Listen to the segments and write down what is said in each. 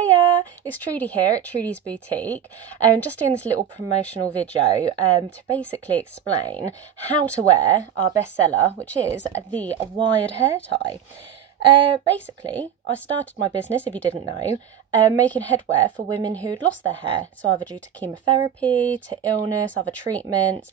Hiya, it's Trudy here at Trudy's Boutique, and just doing this little promotional video to basically explain how to wear our bestseller, which is the Wired Hair Tie. Basically, I started my business, if you didn't know, making headwear for women who'd lost their hair, so either due to chemotherapy, to illness, other treatments.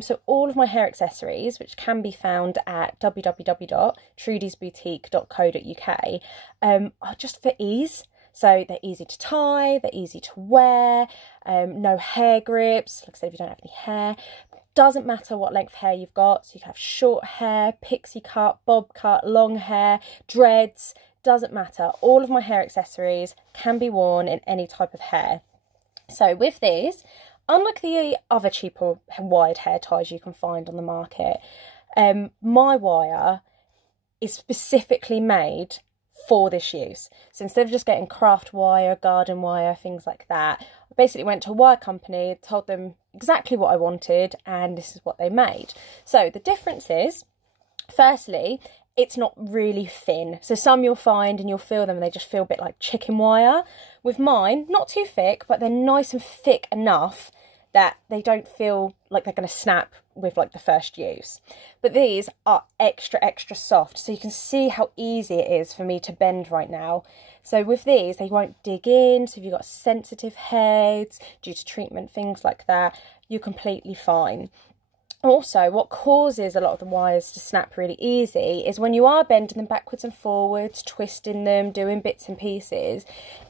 So all of my hair accessories, which can be found at www.trudysboutique.co.uk, are just for ease. So they're easy to tie, they're easy to wear, no hair grips, like I said, if you don't have any hair. Doesn't matter what length hair you've got, so you can have short hair, pixie cut, bob cut, long hair, dreads, doesn't matter. All of my hair accessories can be worn in any type of hair. So with these, unlike the other cheaper wired hair ties you can find on the market, my wire is specifically made for this use. So instead of just getting craft wire, garden wire, things like that, I basically went to a wire company, told them exactly what I wanted, and this is what they made. So the difference is, firstly, it's not really thin. So some you'll find and you'll feel them and they just feel a bit like chicken wire. With mine, not too thick, but they're nice and thick enough that they don't feel like they're going to snap with like the first use. But these are extra soft, so you can see how easy it is for me to bend right now. So with these, they won't dig in, so if you've got sensitive heads due to treatment, things like that, you're completely fine. Also, what causes a lot of the wires to snap really easy is when you are bending them backwards and forwards, twisting them, doing bits and pieces,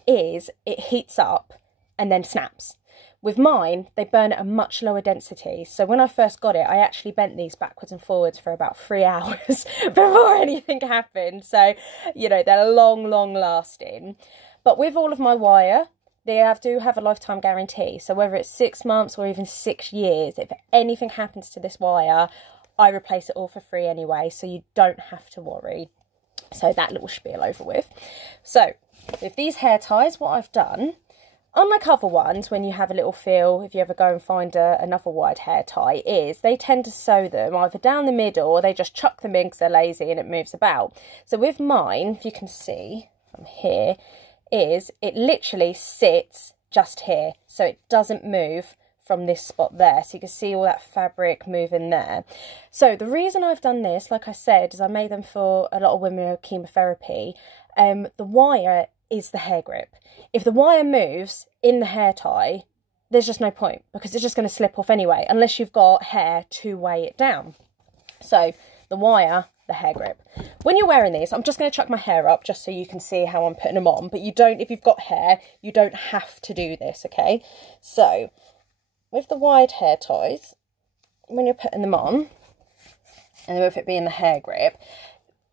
is it heats up and then snaps. With mine, they burn at a much lower density. So when I first got it, I actually bent these backwards and forwards for about 3 hours before anything happened. So, you know, they're long lasting. But with all of my wire, they do have a lifetime guarantee. So whether it's 6 months or even 6 years, if anything happens to this wire, I replace it all for free anyway. So you don't have to worry. So that little spiel over with. So with these hair ties, what I've done, unlike other ones, when you have a little feel, if you ever go and find another wired hair tie, is they tend to sew them either down the middle or they just chuck them in because they're lazy and it moves about. So with mine, if you can see from here, is it literally sits just here. So it doesn't move from this spot there. So you can see all that fabric moving there. So the reason I've done this, like I said, is I made them for a lot of women with chemotherapy. The wire is the hair grip. If the wire moves in the hair tie, there's just no point because it's just going to slip off anyway, unless you've got hair to weigh it down. So the wire, the hair grip. When you're wearing these, I'm just going to chuck my hair up just so you can see how I'm putting them on, but you don't, if you've got hair, you don't have to do this, okay? So with the wired hair ties, when you're putting them on, and with it being the hair grip,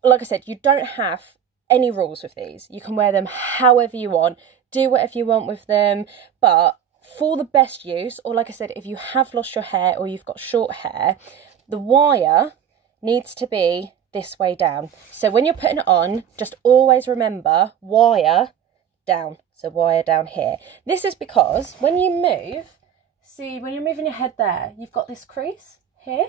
like I said, you don't have any rules with these. You can wear them however you want, do whatever you want with them, but for the best use, or like I said, if you have lost your hair or you've got short hair, the wire needs to be this way down. So when you're putting it on, just always remember wire down. So wire down here. This is because when you move, see, when you're moving your head there, you've got this crease here.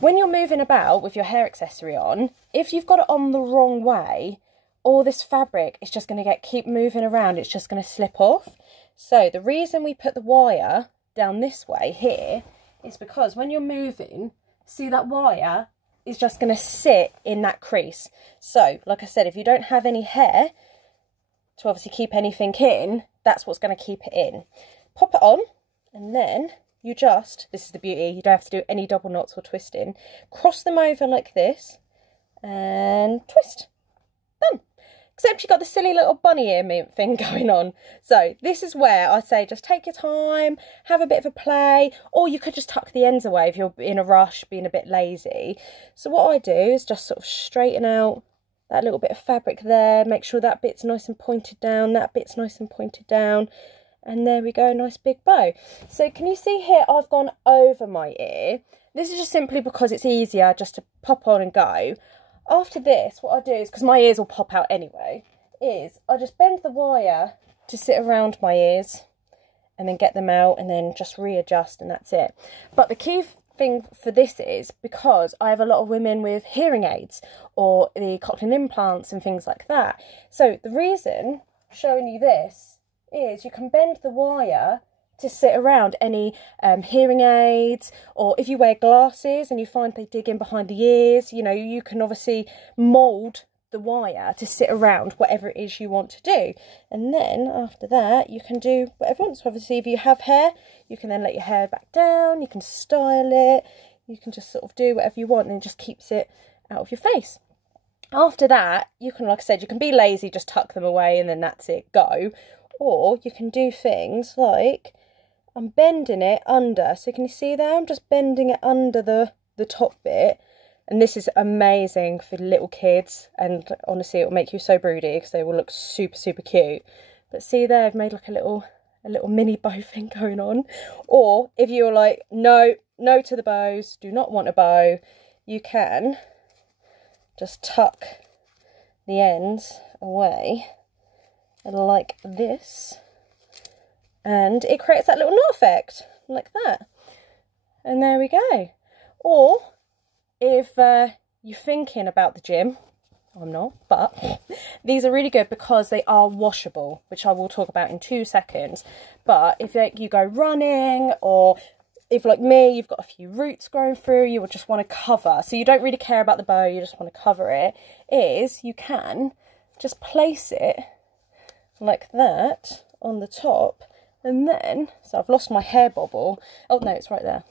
When you're moving about with your hair accessory on, if you've got it on the wrong way, all this fabric is just going to keep moving around. It's just going to slip off. So the reason we put the wire down this way here is because when you're moving, see that wire is just going to sit in that crease. So like I said, if you don't have any hair to obviously keep anything in, that's what's going to keep it in. Pop it on and then you just, this is the beauty, you don't have to do any double knots or twisting. Cross them over like this and twist. Done. Except you've got the silly little bunny ear thing going on. So this is where I say just take your time, have a bit of a play, or you could just tuck the ends away if you're in a rush, being a bit lazy. So what I do is just sort of straighten out that little bit of fabric there, make sure that bit's nice and pointed down, that bit's nice and pointed down. And there we go, nice big bow. So can you see here I've gone over my ear? This is just simply because it's easier just to pop on and go. After this, what I do is, because my ears will pop out anyway, is I just bend the wire to sit around my ears and then get them out and then just readjust and that's it. But the key thing for this is because I have a lot of women with hearing aids or the cochlear implants and things like that. So the reason showing you this is you can bend the wire to sit around any hearing aids, or if you wear glasses and you find they dig in behind the ears, you know, you can obviously mould the wire to sit around whatever it is you want to do. And then after that you can do whatever you want. So obviously if you have hair, you can then let your hair back down, you can style it, you can just sort of do whatever you want, and it just keeps it out of your face. After that, you can, like I said, you can be lazy, just tuck them away and then that's it, go. Or you can do things like, I'm bending it under, so can you see there? I'm just bending it under the top bit. And this is amazing for little kids, and honestly it will make you so broody because they will look super, super cute. But see there, I've made like a little mini bow thing going on. Or if you're like, no to the bows, do not want a bow, you can just tuck the ends away like this, and it creates that little knot effect like that. And there we go. Or if you're thinking about the gym, I'm not, but these are really good because they are washable, which I will talk about in 2 seconds. But if you go running, or if like me, you've got a few roots growing through, you would just want to cover, so you don't really care about the bow, you just want to cover it, is you can just place it like that on the top. And then, so I've lost my hair bobble. Oh no, it's right there.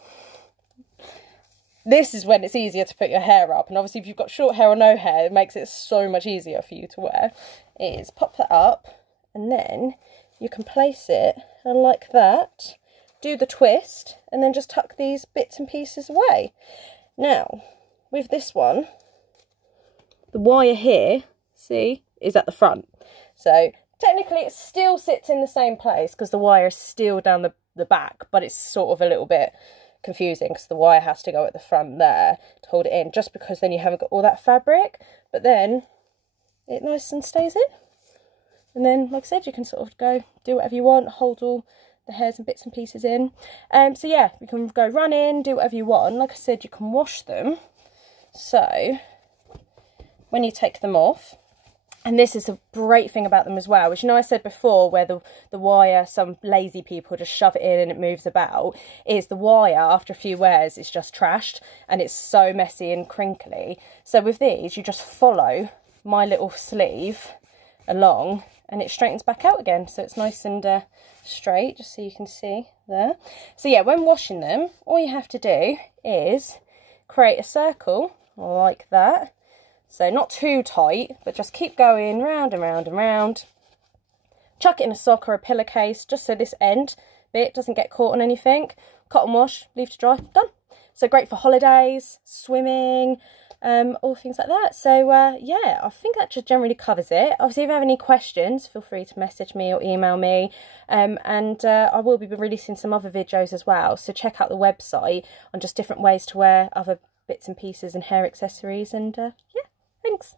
This is when it's easier to put your hair up, and obviously if you've got short hair or no hair, it makes it so much easier for you to wear. Is pop that up, and then you can place it like that, do the twist, and then just tuck these bits and pieces away. Now, with this one, the wire here, see, is at the front. So technically it still sits in the same place because the wire is still down the back, but it's sort of a little bit confusing because the wire has to go at the front there to hold it in, just because then you haven't got all that fabric, but then it nice and stays in. And then, like I said, you can sort of go do whatever you want, hold all the hairs and bits and pieces in. So yeah, you can go running, do whatever you want. Like I said, you can wash them. So when you take them off, and this is a great thing about them as well, which, you know, I said before where the wire, some lazy people just shove it in and it moves about, is the wire after a few wears it's just trashed and it's so messy and crinkly. So with these, you just follow my little sleeve along and it straightens back out again, so it's nice and straight, just so you can see there. So yeah, when washing them, all you have to do is create a circle like that. So not too tight, but just keep going round and round and round. Chuck it in a sock or a pillowcase, just so this end bit doesn't get caught on anything. Cotton wash, leave to dry, done. So great for holidays, swimming, all things like that. So yeah, I think that just generally covers it. Obviously, if you have any questions, feel free to message me or email me. And I will be releasing some other videos as well. So check out the website on just different ways to wear other bits and pieces and hair accessories. And yeah. Thanks.